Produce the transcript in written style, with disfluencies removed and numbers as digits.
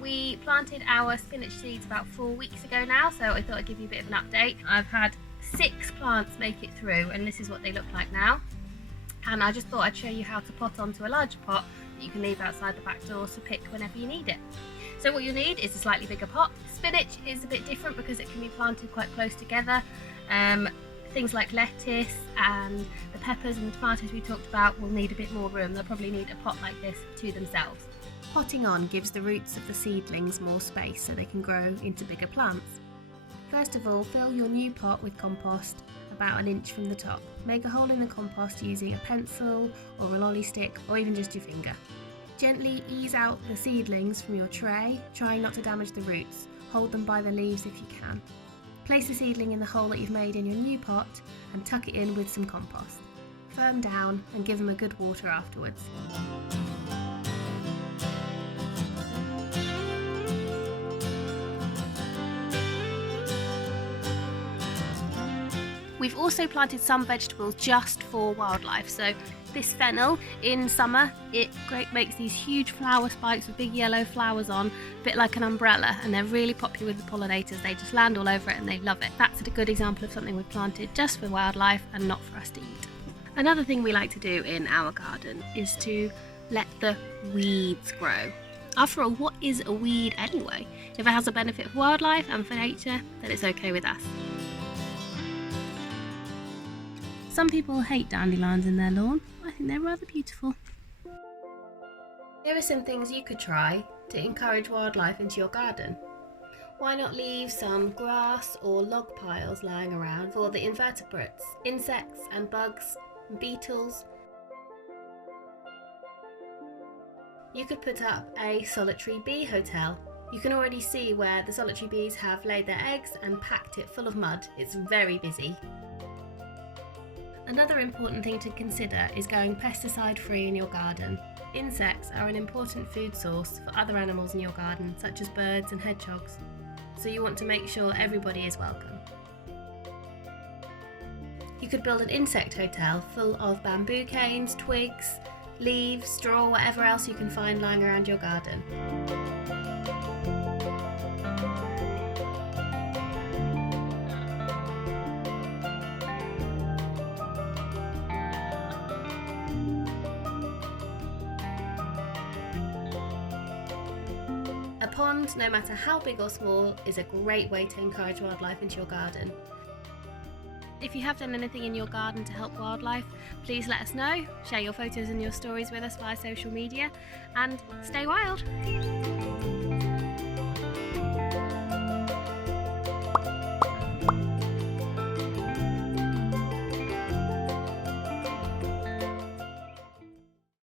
we planted our spinach seeds about 4 weeks ago now, so I thought I'd give you a bit of an update. I've had 6 plants make it through, and this is what they look like now. And I just thought I'd show you how to pot onto a larger pot that you can leave outside the back door to pick whenever you need it. So what you'll need is a slightly bigger pot. Spinach is a bit different because it can be planted quite close together. Things like lettuce and the peppers and the tomatoes we talked about will need a bit more room. They'll probably need a pot like this to themselves. Potting on gives the roots of the seedlings more space so they can grow into bigger plants. First of all, fill your new pot with compost about an inch from the top. Make a hole in the compost using a pencil or a lolly stick or even just your finger. Gently ease out the seedlings from your tray, trying not to damage the roots. Hold them by the leaves if you can. Place the seedling in the hole that you've made in your new pot and tuck it in with some compost. Firm down and give them a good water afterwards. We've also planted some vegetables just for wildlife. So this fennel, in summer, it makes these huge flower spikes with big yellow flowers on, a bit like an umbrella, and they're really popular with the pollinators. They just land all over it and they love it. That's a good example of something we've planted just for wildlife and not for us to eat. Another thing we like to do in our garden is to let the weeds grow. After all, what is a weed anyway? If it has a benefit for wildlife and for nature, then it's okay with us. Some people hate dandelions in their lawn. I think they're rather beautiful. Here are some things you could try to encourage wildlife into your garden. Why not leave some grass or log piles lying around for the invertebrates, insects and bugs, and beetles. You could put up a solitary bee hotel. You can already see where the solitary bees have laid their eggs and packed it full of mud. It's very busy. Another important thing to consider is going pesticide free in your garden. Insects are an important food source for other animals in your garden, such as birds and hedgehogs, so you want to make sure everybody is welcome. You could build an insect hotel full of bamboo canes, twigs, leaves, straw, whatever else you can find lying around your garden. A pond, no matter how big or small, is a great way to encourage wildlife into your garden. If you have done anything in your garden to help wildlife, please let us know. Share your photos and your stories with us via social media, and stay wild!